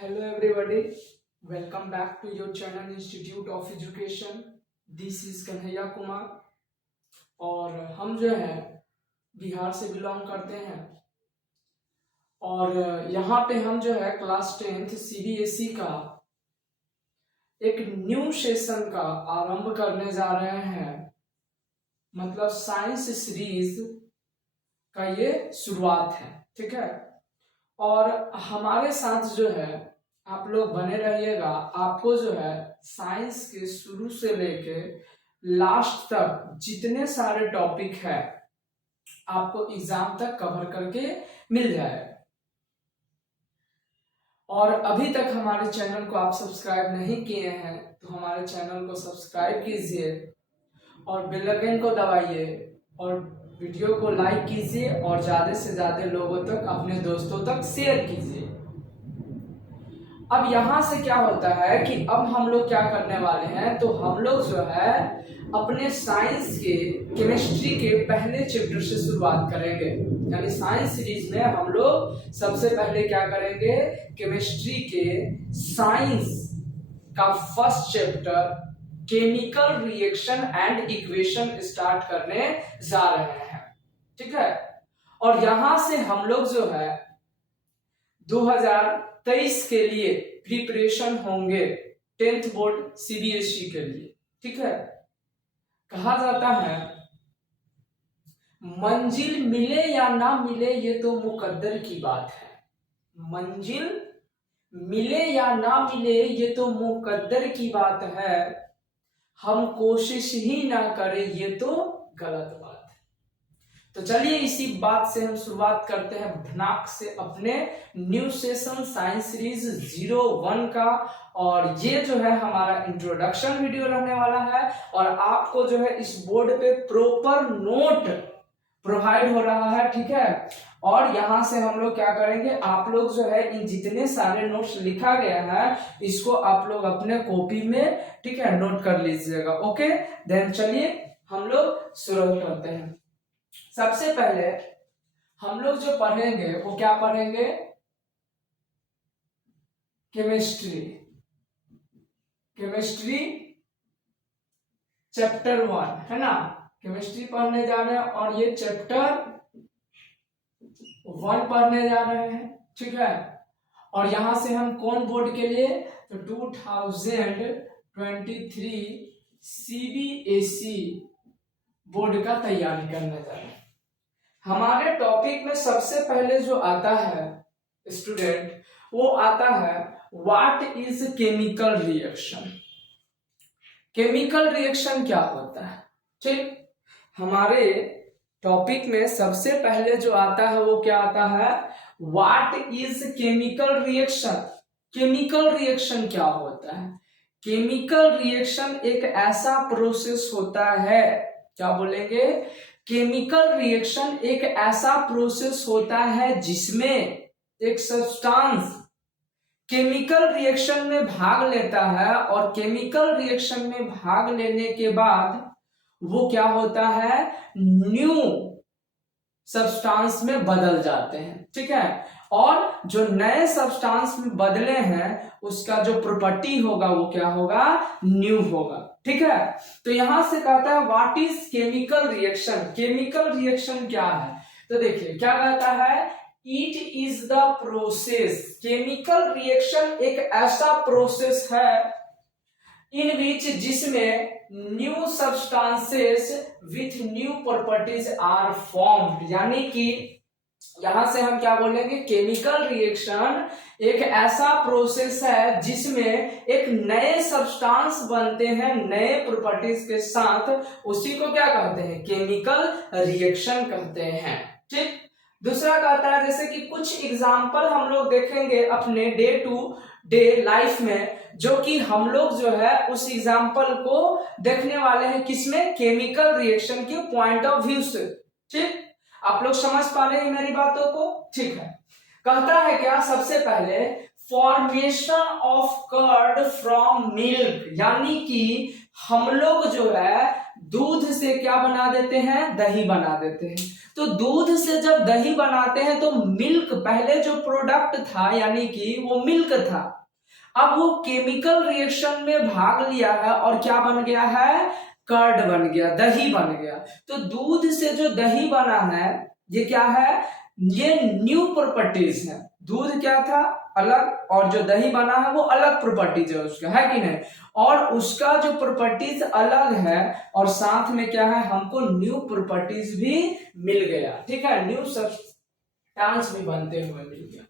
Hello everybody, welcome back to your channel Institute of Education. This is Kanhaiya Kumar और हम जो है बिहार से बिलोंग करते हैं और यहाँ पे हम जो है क्लास 10th CBSE का एक न्यू सेशन का आरंभ करने जा रहे हैं। मतलब साइंस सीरीज का ये शुरुआत है, ठीक है। और हमारे साथ जो है आप लोग बने रहिएगा। आपको जो है साइंस के शुरू से लेके लास्ट तक जितने सारे टॉपिक है आपको एग्जाम तक कवर करके मिल जाएगा। और अभी तक हमारे चैनल को आप सब्सक्राइब नहीं किए हैं तो हमारे चैनल को सब्सक्राइब कीजिए और बेल आइकन को दबाइए और वीडियो को लाइक कीजिए और ज्यादा से ज्यादा लोगों तक, अपने दोस्तों तक शेयर कीजिए। अब यहाँ से क्या होता है कि अब हम लोग क्या करने वाले हैं, तो हम लोग जो है अपने साइंस के केमिस्ट्री के पहले चैप्टर से शुरुआत करेंगे। यानी साइंस सीरीज में हम लोग सबसे पहले क्या करेंगे, केमिस्ट्री के साइंस का first chapter chemical reaction and equation start करने जा रहे हैं, ठीक है। और यहां से हम लोग जो है 2023 के लिए प्रिपरेशन होंगे 10th बोर्ड CBSE के लिए, ठीक है। कहा जाता है मंजिल मिले या ना मिले ये तो मुकद्दर की बात है। मंजिल मिले या ना मिले ये तो मुकद्दर की बात है, हम कोशिश ही ना करें ये तो गलत बात है। तो चलिए इसी बात से हम शुरुआत करते हैं भनाक से अपने न्यू सेशन साइंस सीरीज 01 का। और ये जो है हमारा इंट्रोडक्शन वीडियो रहने वाला है और आपको जो है इस बोर्ड पे प्रॉपर नोट प्रोवाइड हो रहा है, ठीक है। और यहां से हम लोग क्या करेंगे, आप लोग जो है इन जितने सारे नोट्स लिखा गया है इसको आप लोग अपने कॉपी में, ठीक है, नोट कर लीजिएगा। ओके, देन चलिए हम लोग शुरू करते हैं। सबसे पहले हम लोग जो पढ़ेंगे वो क्या पढ़ेंगे, केमिस्ट्री। केमिस्ट्री चैप्टर 1 है ना, केमिस्ट्री पढ़ने जा रहे हैं और ये चैप्टर 1 पढ़ने जा रहे हैं, ठीक है। और यहां से हम कौन बोर्ड के लिए, तो 2023 CBSE बोर्ड का तैयारी करने जा रहे हैं। हमारे टॉपिक में सबसे पहले जो आता है स्टूडेंट, वो आता है what is chemical reaction. Chemical reaction क्या होता है, ठीक। हमारे टॉपिक में सबसे पहले जो आता है वो क्या आता है, what is chemical reaction. Chemical reaction क्या होता है, केमिकल रिएक्शन एक ऐसा प्रोसेस होता है, क्या बोलेंगे, केमिकल रिएक्शन एक ऐसा प्रोसेस होता है जिसमें एक सब्सटेंस केमिकल रिएक्शन में भाग लेता है और केमिकल रिएक्शन में भाग लेने के बाद वो क्या होता है, न्यू सब्सटेंस में बदल जाते हैं, ठीक है। और जो नए सब्सटेंस में बदले हैं उसका जो प्रॉपर्टी होगा वो क्या होगा, न्यू होगा, ठीक है। तो यहां से कहता है what is chemical reaction. Chemical reaction क्या है, तो देखिए क्या कहता है, it is the process. Chemical reaction एक ऐसा प्रोसेस है इन विच जिसमें new substances with new properties are formed. यानी कि यहां से हम क्या बोलेंगे, केमिकल रिएक्शन एक ऐसा प्रोसेस है जिसमें एक नए सब्सटेंस बनते हैं नए प्रॉपर्टीज के साथ, उसी को क्या कहते हैं, केमिकल रिएक्शन कहते हैं, ठीक। दूसरा कहता है जैसे कि कुछ एग्जांपल हम लोग देखेंगे अपने डे टू डे लाइफ में, जो कि हम लोग जो है उस एग्जांपल को देखने वाले हैं किसमें, केमिकल रिएक्शन के पॉइंट ऑफ व्यू से, ठीक। आप लोग समझ पा रहे हैं मेरी बातों को, ठीक है। कहता है क्या, सबसे पहले formation of curd from milk. यानी कि हम लोग जो है दूध से क्या बना देते हैं, दही बना देते हैं। तो दूध से जब दही बनाते हैं तो मिल्क, पहले जो प्रोडक्ट था यानी कि वो मिल्क था, अब वो केमिकल रिएक्शन में भाग लिया है और क्या बन गया है, कर्ड बन गया, दही बन गया। तो दूध से जो दही बना है ये क्या है, ये न्यू प्रॉपर्टीज है। दूध क्या था अलग और जो दही बना है वो अलग प्रॉपर्टीज है उसका, है कि नहीं। और उसका जो प्रॉपर्टीज अलग है और साथ में क्या है, हमको न्यू प्रॉपर्टीज भी मिल गया, ठीक है, न्यू सब्सटेंस भी बनते हुए मिल गया।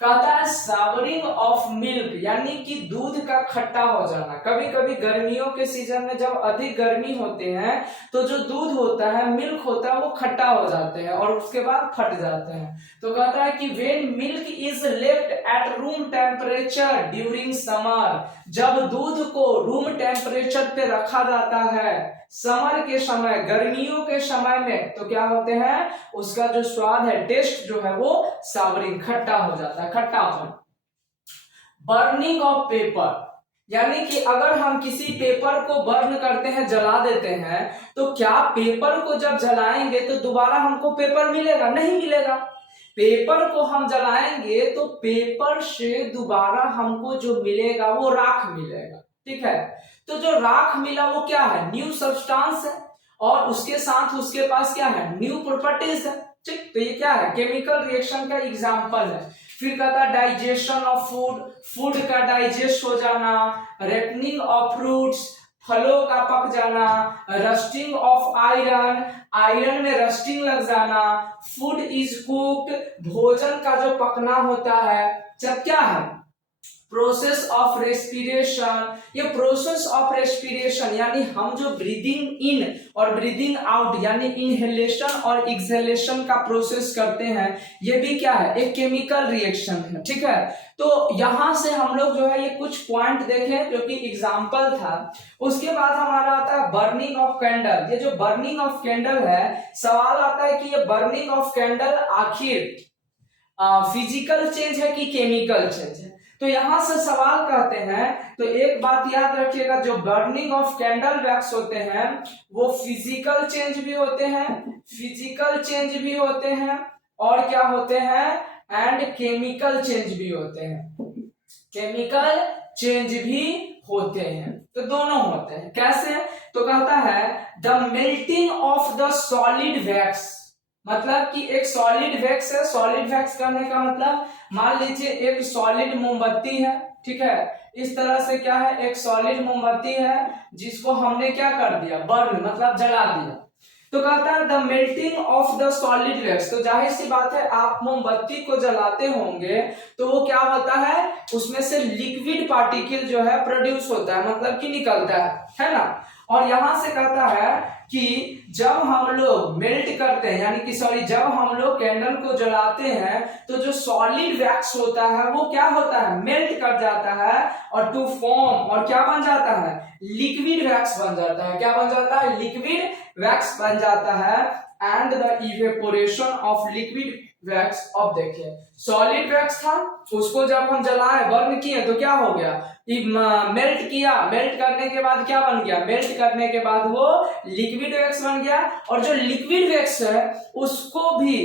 कहता है सावरिंग ऑफ मिल्क, यानी कि दूध का खट्टा हो जाना। कभी कभी गर्मियों के सीजन में जब अधिक गर्मी होते हैं तो जो दूध होता है, मिल्क होता है, वो खट्टा हो जाते हैं और उसके बाद फट जाते हैं। तो कहता है कि when milk is left at room temperature during summer, जब दूध को रूम टेम्परेचर पे रखा जाता है समर के समय, गर्मियों के समय में, तो क्या होते हैं, उसका जो स्वाद है, टेस्ट जो है वो सावरिंग, खट्टा हो जाता है, खट्टापन। बर्निंग ऑफ पेपर, यानी कि अगर हम किसी पेपर को बर्न करते हैं, जला देते हैं, तो क्या पेपर को जब जलाएंगे तो दोबारा हमको पेपर मिलेगा, नहीं मिलेगा। पेपर को हम जलाएंगे तो पेपर से दोबारा हमको जो मिलेगा वो राख मिलेगा, ठीक है। तो जो राख मिला वो क्या है, न्यू सब्सटेंस है और उसके साथ उसके पास क्या है, न्यू प्रॉपर्टीज है, ठीक। तो ये क्या है, केमिकल रिएक्शन का एग्जांपल है। फिर कहता है डाइजेशन ऑफ फूड, फूड का डाइजेस्ट हो जाना, रेपनिंग ऑफ फ्रूट्स, फलों का पक जाना, रस्टिंग ऑफ आयरन, आयरन में रस्टिंग लग जाना, फूड इज कुक्ड, भोजन का जो पकना होता है। जब क्या है, प्रोसेस ऑफ रेस्पिरेशन, ये प्रोसेस ऑफ रेस्पिरेशन यानी हम जो ब्रीदिंग इन और ब्रीदिंग आउट यानी इनहेलेशन और एक्सहेलेशन का प्रोसेस करते हैं, ये भी क्या है, एक केमिकल रिएक्शन है, ठीक है। तो यहां से हम लोग जो है ये कुछ पॉइंट देखें जो कि एग्जांपल था। उसके बाद हमारा आता है बर्निंग ऑफ कैंडल। ये जो बर्निंग ऑफ कैंडल है, सवाल आता है कि ये बर्निंग ऑफ कैंडल आखिर फिजिकल चेंज है कि केमिकल चेंज है। तो यहां से सवाल कहते हैं, तो एक बात याद रखिएगा, जो बर्निंग ऑफ कैंडल वैक्स होते हैं वो फिजिकल चेंज भी होते हैं, फिजिकल चेंज भी होते हैं और क्या होते हैं, एंड केमिकल चेंज भी होते हैं, केमिकल चेंज भी होते हैं। तो दोनों होते हैं, कैसे, तो कहता है the melting of the solid wax, मतलब कि एक सॉलिड वैक्स है, सॉलिड वैक्स करने का मतलब मान लीजिए एक सॉलिड मोमबत्ती है, ठीक है, इस तरह से क्या है, एक सॉलिड मोमबत्ती है जिसको हमने क्या कर दिया, बर्न मतलब जला दिया। तो कहता है the melting of the solid wax, तो जाहिर सी बात है आप मोमबत्ती को जलाते होंगे तो वो क्या होता है, उसमें से लिक्विड पार्टिकल जो है प्रोड्यूस होता है, मतलब कि निकलता है ना। और यहां से कहता है कि जब हम लोग मेल्ट करते हैं, यानी कि सॉरी, जब हम लोग कैंडल को जलाते हैं तो जो सॉलिड वैक्स होता है वो क्या होता है, मेल्ट कर जाता है और टू फॉर्म, और क्या बन जाता है, लिक्विड वैक्स बन जाता है। क्या बन जाता है, लिक्विड वैक्स बन जाता है। And the evaporation of liquid wax, अब देखिए सॉलिड वैक्स था, उसको जब हम जलाए, बर्न किए, तो क्या हो गया, मेल्ट किया, मेल्ट करने के बाद क्या बन गया, मेल्ट करने के बाद वो लिक्विड वैक्स बन गया। और जो लिक्विड वैक्स है उसको भी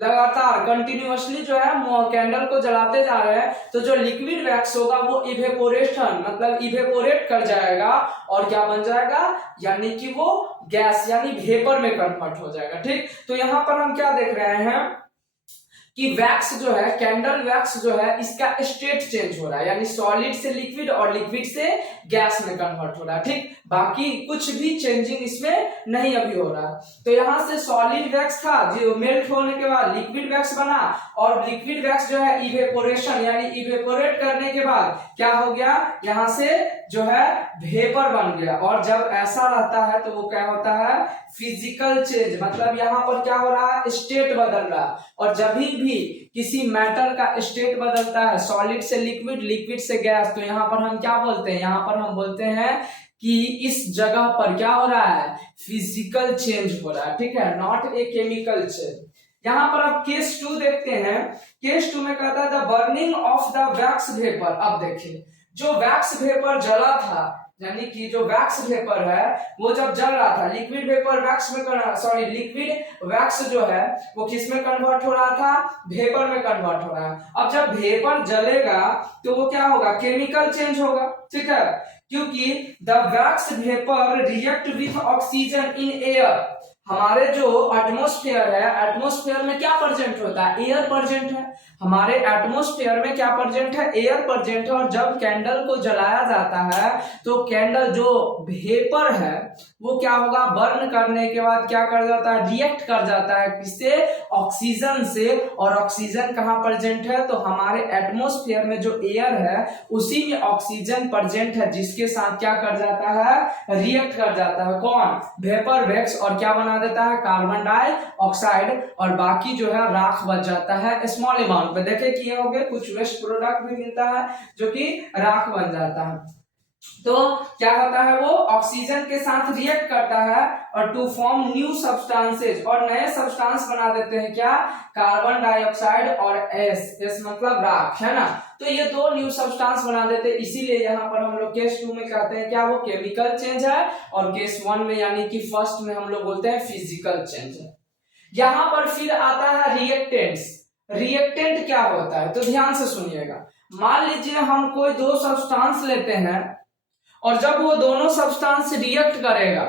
लगातार कंटिन्यूअसली जो है कैंडल को जलाते जा रहे हैं, तो जो लिक्विड वैक्स होगा वो इवेपोरेशन मतलब इवेपोरेट कर जाएगा और क्या बन जाएगा, यानी कि वो गैस यानी वेपर में कन्वर्ट हो जाएगा, ठीक। तो यहां पर हम क्या देख रहे हैं कि वैक्स जो है, कैंडल वैक्स जो है, इसका स्टेट चेंज हो रहा है, यानी सॉलिड से लिक्विड और लिक्विड से गैस में कन्वर्ट हो रहा है, ठीक। बाकी कुछ भी चेंजिंग इसमें नहीं अभी हो रहा। तो यहां से सॉलिड वैक्स था जो मेल्ट होने के बाद लिक्विड वैक्स बना, और लिक्विड वैक्स जो है इवेपोरेशन यानी इवेपोरेट करने के बाद क्या हो गया, यहां से जो है वेपर बन गया। और जब ऐसा रहता है तो वो क्या होता है, फिजिकल चेंज, मतलब यहाँ पर क्या हो रहा है, स्टेट बदल रहा है। और जब भी किसी मैटर का स्टेट बदलता है, सॉलिड से लिक्विड, लिक्विड से गैस, तो यहाँ पर हम क्या बोलते हैं, यहाँ पर हम बोलते हैं कि इस जगह पर क्या हो रहा है, फिजिकल चेंज हो रहा है, ठीक है, नॉट ए केमिकल चेंज। यहाँ पर अब केस 2 देखते हैं। केस 2 में कहता है the burning of the wax vapour. अब देखिए जो वैक्स वेपर जला था, यानी कि जो वैक्स वेपर है वो जब जल रहा था, लिक्विड वेपर वैक्स में लिक्विड वैक्स जो है वो किस में कन्वर्ट हो रहा था, वेपर में कन्वर्ट हो रहा है। अब जब वेपर जलेगा तो वो क्या होगा, केमिकल चेंज होगा, ठीक है, क्योंकि the wax vapour react with oxygen in air. हमारे जो एटमॉस्फेयर है, एटमॉस्फेयर में क्या प्रेजेंट होता है, एयर प्रेजेंट है। हमारे एटमॉस्फेयर में क्या प्रेजेंट है, एयर प्रेजेंट है। और जब कैंडल को जलाया जाता है तो कैंडल जो वेपर है वो क्या होगा, बर्न करने के बाद क्या कर जाता है, रिएक्ट कर जाता है किससे, ऑक्सीजन से। और ऑक्सीजन कहाँ प्रेजेंट है, तो हमारे एटमॉस्फेयर में जो एयर है उसी में ऑक्सीजन प्रेजेंट है, जिसके साथ क्या कर जाता है, रिएक्ट कर जाता है, कौन, वेपर वैक्स, और क्या बना देता है, कार्बन डाइऑक्साइड, और बाकी जो है राख बच जाता है स्मॉल अमाउंट पे। देखे किए होंगे कुछ वेस्ट प्रोडक्ट भी मिलता है जो कि राख बन जाता है। तो क्या होता है, वो ऑक्सीजन के साथ रिएक्ट करता है और टू फॉर्म न्यू सब्सटेंसेस, और नए सब्सटेंस बना देते हैं, क्या, कार्बन डाइऑक्साइड और एस मतलब राख, है ना। तो ये दो न्यू सब्सटेंस बना देते हैं, इसीलिए यहाँ पर हम लोग केस 2 में कहते हैं क्या, वो केमिकल चेंज है, और केस 1 में यानी कि फर्स्ट में हम लोग बोलते हैं फिजिकल चेंज है। यहाँ पर फिर आता है रिएक्टेंट्स। रिएक्टेंट क्या होता है, तो ध्यान से सुनिएगा। मान लीजिए हम कोई दो सब्सटेंस लेते हैं और जब वो दोनों सब्सटेंस रिएक्ट करेगा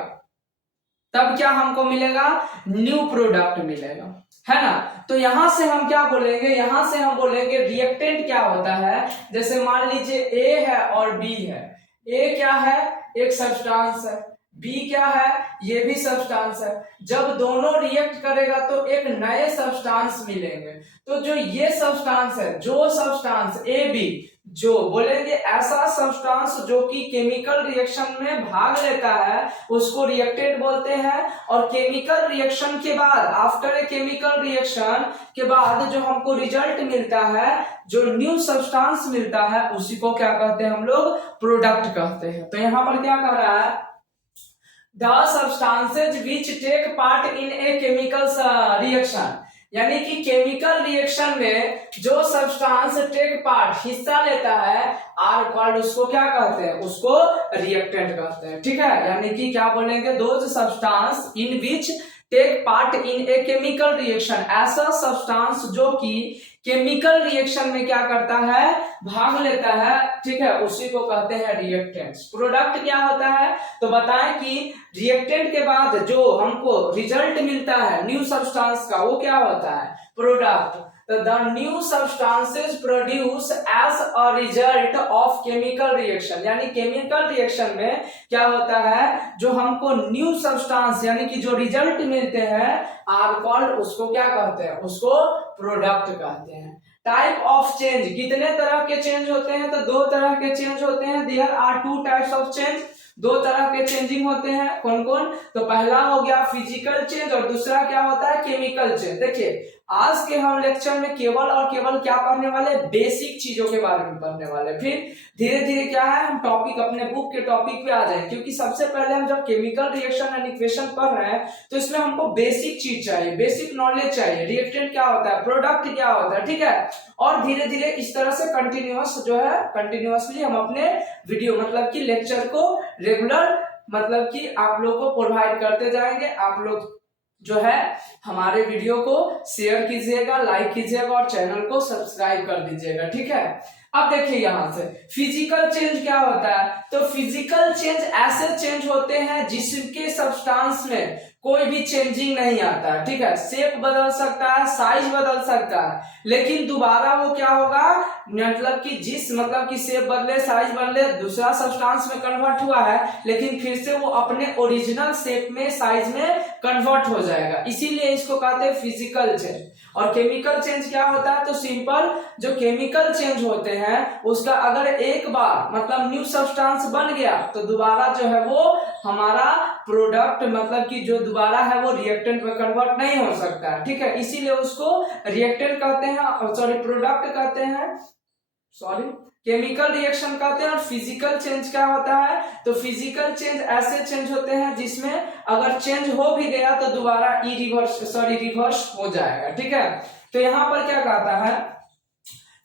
तब क्या हमको मिलेगा, न्यू प्रोडक्ट मिलेगा, है ना। तो यहां से हम क्या बोलेंगे, यहां से हम बोलेंगे रिएक्टेंट क्या होता है। जैसे मान लीजिए ए है और बी है। ए क्या है, एक सब्सटेंस है, बी क्या है, ये भी सब्सटेंस है। जब दोनों रिएक्ट करेगा तो एक नए सब्सटेंस मिलेंगे। तो जो ये सब्सटेंस है, जो सब्सटेंस ए बी, जो बोलेंगे ऐसा सब्सटेंस जो कि केमिकल रिएक्शन में भाग लेता है उसको रिएक्टेंट बोलते हैं। और केमिकल रिएक्शन के बाद, आफ्टर ए केमिकल रिएक्शन के बाद जो हमको रिजल्ट मिलता है, जो न्यू सब्सटेंस मिलता है, उसी को क्या कहते हैं हम लोग, प्रोडक्ट कहते हैं। तो यहाँ पर क्या कह रहा है, the substances which take part in a chemical reaction, यानी कि केमिकल रिएक्शन में जो सब्सटेंस टेक पार्ट, हिस्सा लेता है, आर कॉल्ड, उसको क्या कहते हैं, उसको रिएक्टेंट कहते हैं, ठीक है। यानी कि क्या बोलेंगे, those substance in which take part in a chemical reaction, ऐसा सब्सटेंस जो कि केमिकल रिएक्शन में क्या करता है, भाग लेता है, ठीक है, उसी को कहते हैं रिएक्टेंट्स। प्रोडक्ट क्या होता है, तो बताएं कि रिएक्टेंट के बाद जो हमको रिजल्ट मिलता है न्यू सब्सटेंस का, वो क्या होता है, प्रोडक्ट। तो the new substances produce as a result of chemical reaction, यानी केमिकल रिएक्शन में क्या होता है, जो हमको न्यू सब्सटेंस यानी कि जो रिजल्ट मिलते हैं आर कॉल्ड, उसको क्या कहते हैं, उसको प्रोडक्ट कहते हैं। टाइप ऑफ चेंज, कितने तरह के चेंज होते हैं, तो दो तरह के चेंज होते हैं। There are two types of change, दो तरह के चेंजिंग होते हैं। कौन कौन, तो पहला हो गया फिजिकल चेंज और दूसरा क्या होता है, केमिकल चेंज। देखिए आज के हम लेक्चर में केवल और केवल क्या पढ़ने वाले, बेसिक चीजों के बारे में पढ़ने वाले। फिर धीरे धीरे क्या है, हम टॉपिक अपने बुक के टॉपिक पे आ जाए, क्योंकि सबसे पहले हम जब केमिकल रिएक्शन एंड इक्वेशन पढ़ रहे हैं तो इसमें हमको बेसिक चीज चाहिए, बेसिक नॉलेज चाहिए। रिएक्टेंट क्या होता है, प्रोडक्ट क्या होता है, ठीक है। और धीरे धीरे इस तरह से कंटिन्यूअस जो है, कंटिन्यूअसली हम अपने वीडियो मतलब कि लेक्चर को रेगुलर मतलब कि आप लोग को प्रोवाइड करते जाएंगे। आप लोग जो है हमारे वीडियो को शेयर कीजिएगा, लाइक कीजिएगा और चैनल को सब्सक्राइब कर दीजिएगा, ठीक है। अब देखिए यहां से फिजिकल चेंज क्या होता है, तो फिजिकल चेंज ऐसे चेंज होते हैं जिसके सब्सटेंस में कोई भी चेंजिंग नहीं आता है, ठीक है। शेप बदल सकता है, साइज बदल सकता है, लेकिन दोबारा वो क्या होगा, मतलब कि जिस मतलब कि शेप बदले, साइज बदले, दूसरा सब्सटेंस में कन्वर्ट हुआ है, लेकिन फिर से वो अपने ओरिजिनल शेप में, साइज में कन्वर्ट हो जाएगा, इसीलिए इसको कहते हैं फिजिकल चेंज। और केमिकल चेंज क्या होता है, तो सिंपल जो केमिकल चेंज होते हैं उसका अगर एक बार मतलब न्यू सब्सटेंस बन गया तो दोबारा जो है वो हमारा प्रोडक्ट मतलब कि जो दोबारा है वो रिएक्टेंट में कन्वर्ट नहीं हो सकता है, ठीक है। इसीलिए उसको रिएक्टेंट कहते हैं, सॉरी प्रोडक्ट कहते हैं, सॉरी केमिकल रिएक्शन कहते हैं। और फिजिकल चेंज क्या होता है, तो फिजिकल चेंज ऐसे चेंज होते हैं जिसमें अगर चेंज हो भी गया तो दोबारा रिवर्स हो जाएगा, ठीक है। तो यहां पर क्या कहता है,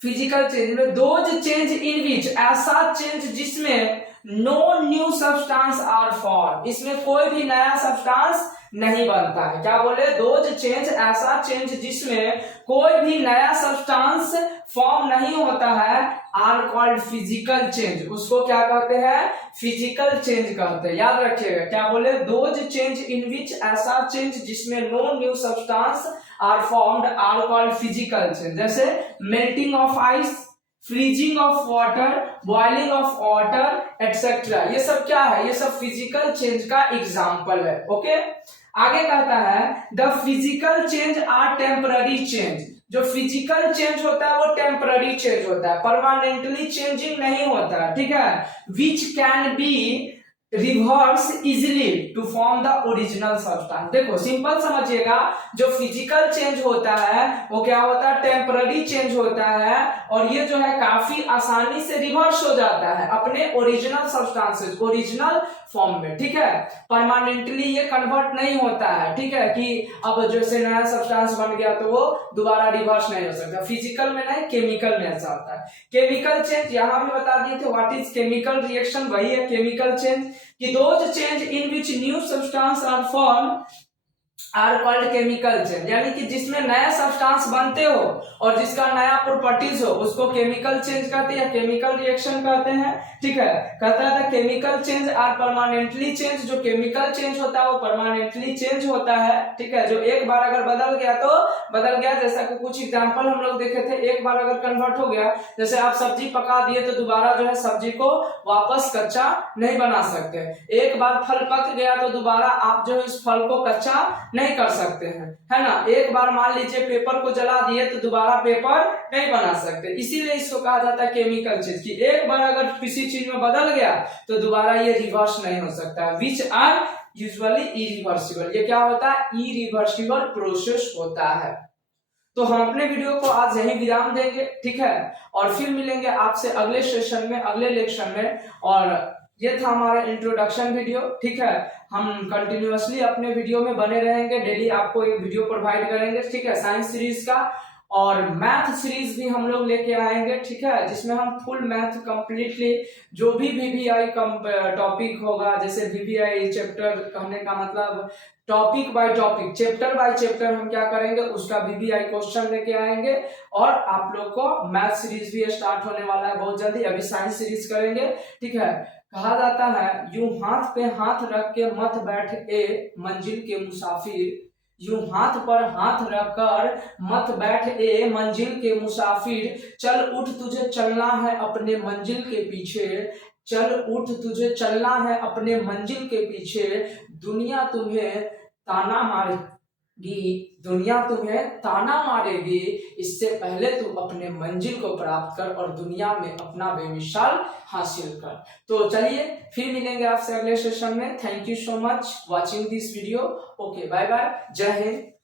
फिजिकल चेंज में दोज चेंज इन विच, ऐसा चेंज जिसमें no new substance are form, इसमें कोई भी नया सब्सटेंस नहीं बनता है। क्या बोले? दोज चेंज, ऐसा चेंज जिसमें कोई भी नया सब्सटेंस फॉर्म नहीं होता है, आर कॉल्ड फिजिकल चेंज, उसको क्या कहते हैं? फिजिकल चेंज कहते हैं। याद रखिएगा, क्या बोले? दोज चेंज इन विच, ऐसा चेंज जिसमें no new substance are formed are called physical change. जैसे melting of ice, freezing of water, boiling of water etcetera, ये सब क्या है? ये सब फिजिकल चेंज का एग्जाम्पल है। ओके, आगे कहता है the physical change are temporary change, जो फिजिकल चेंज होता है वो टेम्पररी चेंज होता है, परमानेंटली चेंजिंग नहीं होता है, ठीक है। Which can be reverse easily to form the original substance. देखो सिंपल समझिएगा, जो फिजिकल चेंज होता है वो क्या होता है? टेम्पररी चेंज होता है, और ये जो है काफी आसानी से रिवर्स हो जाता है अपने ओरिजिनल सब्सटेंसेस, ओरिजिनल फॉर्म में, ठीक है। परमानेंटली ये कन्वर्ट नहीं होता है, ठीक है, कि अब जैसे नया सब्सटेंस बन गया तो वो दोबारा रिवर्स नहीं हो सकता। फिजिकल में नहीं, केमिकल में ऐसा होता है। केमिकल चेंज यहां भी बता दिए थे, व्हाट इज केमिकल रिएक्शन, वही है केमिकल चेंज, कि those change in which new substance are form are called chemical change, यानी कि जिसमें नया सब्सटेंस बनते हो और जिसका नया प्रॉपर्टीज हो उसको केमिकल चेंज कहते हैं या केमिकल रिएक्शन कहते हैं, ठीक है। कहता है chemical change are permanently change, जो केमिकल चेंज होता है वो परमानेंटली चेंज होता है, ठीक है, जो एक बार अगर बदल गया तो बदल गया। जैसा कि कुछ एग्जांपल हम लोग देखे थे, एक बार अगर कन्वर्ट हो गया, जैसे आप सब्जी पका दिए तो दोबारा जो है सब्जी को वापस कच्चा नहीं बना सकते। एक बार फल पक गया तो दोबारा आप जो इस फल को कच्चा नहीं कर सकते हैं, है ना। एक बार मान लीजिए पेपर को जला दिए तो दोबारा पेपर नहीं बना सकते, इसीलिए इसको कहा जाता है केमिकल चेंज, कि एक बार अगर किसी चीज में बदल गया तो दोबारा ये रिवर्स नहीं हो सकता। विच आर यूजुअली इरिवर्सिबल, ये क्या होता है? इरिवर्सिबल प्रोसेस होता है। तो हम अपने वीडियो को आज यही विराम देंगे, ठीक है, और फिर मिलेंगे आपसे अगले सेशन में, अगले लेक्चर में। और ये था हमारा इंट्रोडक्शन वीडियो, ठीक है। हम कंटिन्यूअसली अपने वीडियो में बने रहेंगे, डेली आपको एक वीडियो प्रोवाइड करेंगे, ठीक है, साइंस सीरीज का, और मैथ सीरीज भी हम लोग लेके आएंगे, ठीक है, जिसमें हम फुल मैथ कंप्लीटली जो भी वीवीआई टॉपिक होगा, जैसे वीवीआई चैप्टर, कहने का मतलब topic by topic, chapter by chapter हम क्या करेंगे, उसका वीवीआई क्वेश्चन लेके आएंगे। और आप लोग को मैथ सीरीज भी स्टार्ट होने वाला है बहुत जल्दी, अभी साइंस सीरीज करेंगे, ठीक है। कहा जाता है यूं हाथ पे हाथ रख के मत बैठ ए मंजिल के मुसाफिर, यूं हाथ पर हाथ रखकर मत बैठ ए मंजिल के मुसाफिर, चल उठ तुझे चलना है अपने मंजिल के पीछे, चल उठ तुझे चलना है अपने मंजिल के पीछे, दुनिया तुम्हें ताना मारेगी, दुनिया तुम्हें ताना मारेगी, इससे पहले तुम अपने मंजिल को प्राप्त कर और दुनिया में अपना बेमिसाल हासिल कर। तो चलिए फिर मिलेंगे आपसे अगले सेशन में। Thank you so much watching this video. Okay, bye bye, जय हिंद।